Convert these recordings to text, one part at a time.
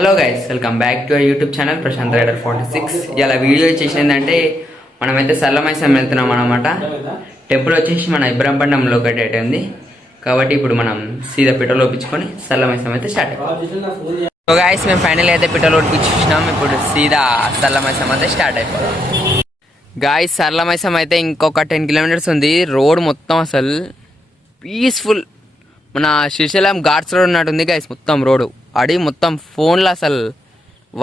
Hello guys, welcome back to our YouTube channel Prashant Rider 46. ఇలా video చేసిందంటే మనమైతే సల్లమైసం వెళ్తున్నాం అనమాట. టెంపుల్ వచ్చేసి మన ఇబ్రహంపట్నం లొకేట్ ఉంది కాబట్టి ఇప్పుడు మనం సీదా పెట్రోల్ ఒప్పించుకొని సల్లమైసం అయితే స్టార్ట్ అయిపోతాం. సో గైస్, మేము ఫైనల్ అయితే పెట్రోల్ ఒప్పించుకున్నాం. ఇప్పుడు సీదా సల్లమైసం అయితే స్టార్ట్ అయిపోతాం. గాయస్, సరళమైసం అయితే ఇంకొక 10 కిలోమీటర్స్ ఉంది. రోడ్ మొత్తం అసలు పీస్ఫుల్, మన శ్రీశైలం ఘాట్స్ రోడ్ ఉన్నట్టుంది గాయస్. మొత్తం రోడ్ అడిగి మొత్తం ఫోన్లో అసలు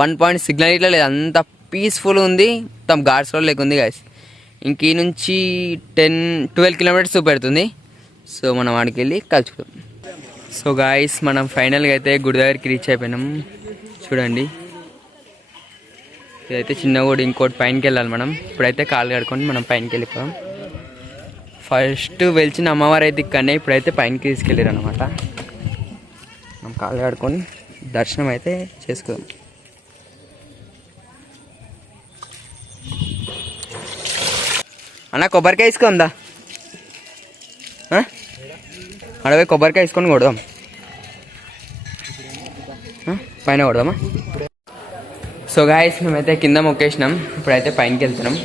1 పాయింట్ సిగ్నల్ ఇట్లా లేదు, అంత పీస్ఫుల్ ఉంది. మొత్తం ఘాట్స్ రోడ్ లేకుంది గాయస్. ఇంక ఈ నుంచి 10-12 కిలోమీటర్స్ చూపెడుతుంది. సో మనం వాడికి వెళ్ళి కలుసుకుందాం. సో గాయస్, మనం ఫైనల్గా అయితే గుడి దగ్గరికి రీచ్ అయిపోయినాం. చూడండి, ఇదైతే చిన్న కూడా ఇంకోటి పైనకి వెళ్ళాలి మనం. ఇప్పుడైతే కాలు కడుకొని మనం పైనకి వెళ్ళిపోదాం. ఫస్ట్ వెలిచిన అమ్మవారు అయితే ఇక్కడనే, ఇప్పుడైతే పైనకి తీసుకెళ్ళారు అనమాట. మనం కాలు కడుకొని దర్శనం అయితే చేసుకుందాం. అన్న, కొబ్బరికాయ తీసుకుందా? అడవి కొబ్బరికాయ తీసుకొని కొడదాం. పైన కొడదామా? సో గాయస్, మేమైతే కింద మొక్కేసినాం. ఇప్పుడైతే పైనకి వెళ్తున్నాం.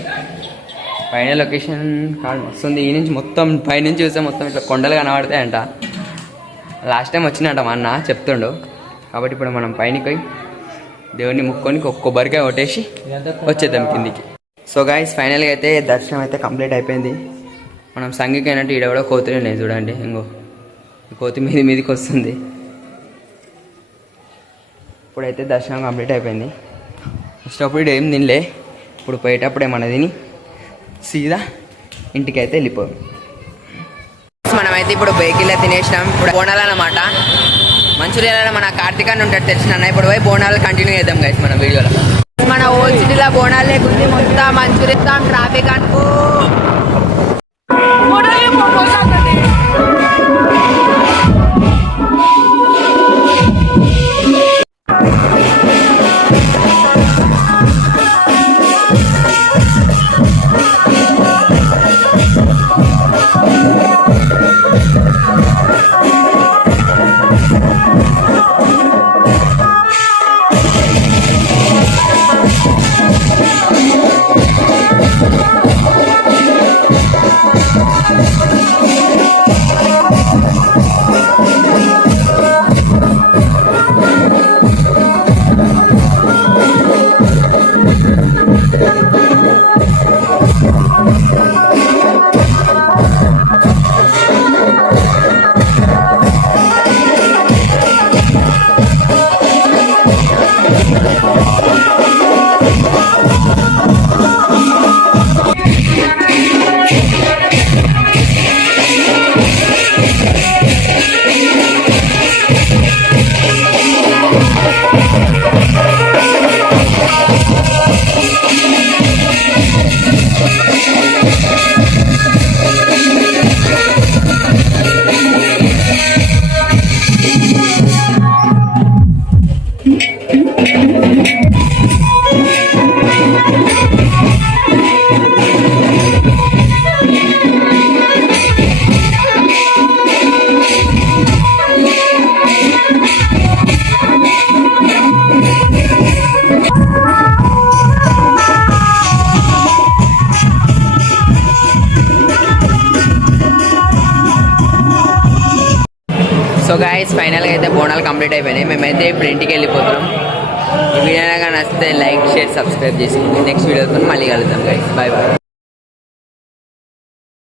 పైన లొకేషన్ కాదు వస్తుంది. ఈ నుంచి మొత్తం పైనుంచి చూస్తే మొత్తం ఇట్లా కొండలు కనబడతాయంట. లాస్ట్ టైం వచ్చినట్ట మా అన్న చెప్తుండు. కాబట్టి ఇప్పుడు మనం పైనకి పోయి దేవుడిని ముక్కొని కొబ్బరికాయ కొట్టేసి వచ్చేద్దాం కిందికి. సో గాయస్, ఫైనల్గా అయితే దర్శనం అయితే కంప్లీట్ అయిపోయింది. మనం సంఘికి అయినట్టు ఈడ కూడా కోతులు ఉన్నాయి చూడండి. ఇంకో కోతి మీదికి వస్తుంది. ఇప్పుడైతే దర్శనం కంప్లీట్ అయిపోయింది. వచ్చినప్పుడు ఏం తినలే, ఇప్పుడు పోయేటప్పుడు ఏమన్నా తిని సీదా ఇంటికి అయితే వెళ్ళిపోయాం. మనమైతే ఇప్పుడు బైకిల్లో తినేసినాం. ఇప్పుడు బోనాలు అన్నమాట. మంచిర్యాలలో మన కార్తీక్ అన్న ఉంటాడు తెలిసిన అన్న. ఇప్పుడు పోయి బోనాలు కంటిన్యూ చేద్దాం గైస్ మన వీడియోలో. మన ఓల్డ్ సిటీలో బోనాలు లేకుంది, మొత్తం మంచిర్యాల ట్రాఫిక్ అనుకో. సో గాయస్, ఫైనల్గా అయితే బోనాలు కంప్లీట్ అయిపోయినాయి. మేమైతే ఇప్పుడు ఇంటికి వెళ్ళిపోతున్నాం. ఈ వీడియో నచ్చితే లైక్, షేర్, సబ్స్క్రైబ్ చేసుకోండి. నెక్స్ట్ వీడియోతో మళ్ళీ కలుద్దాం గైస్. Bye bye.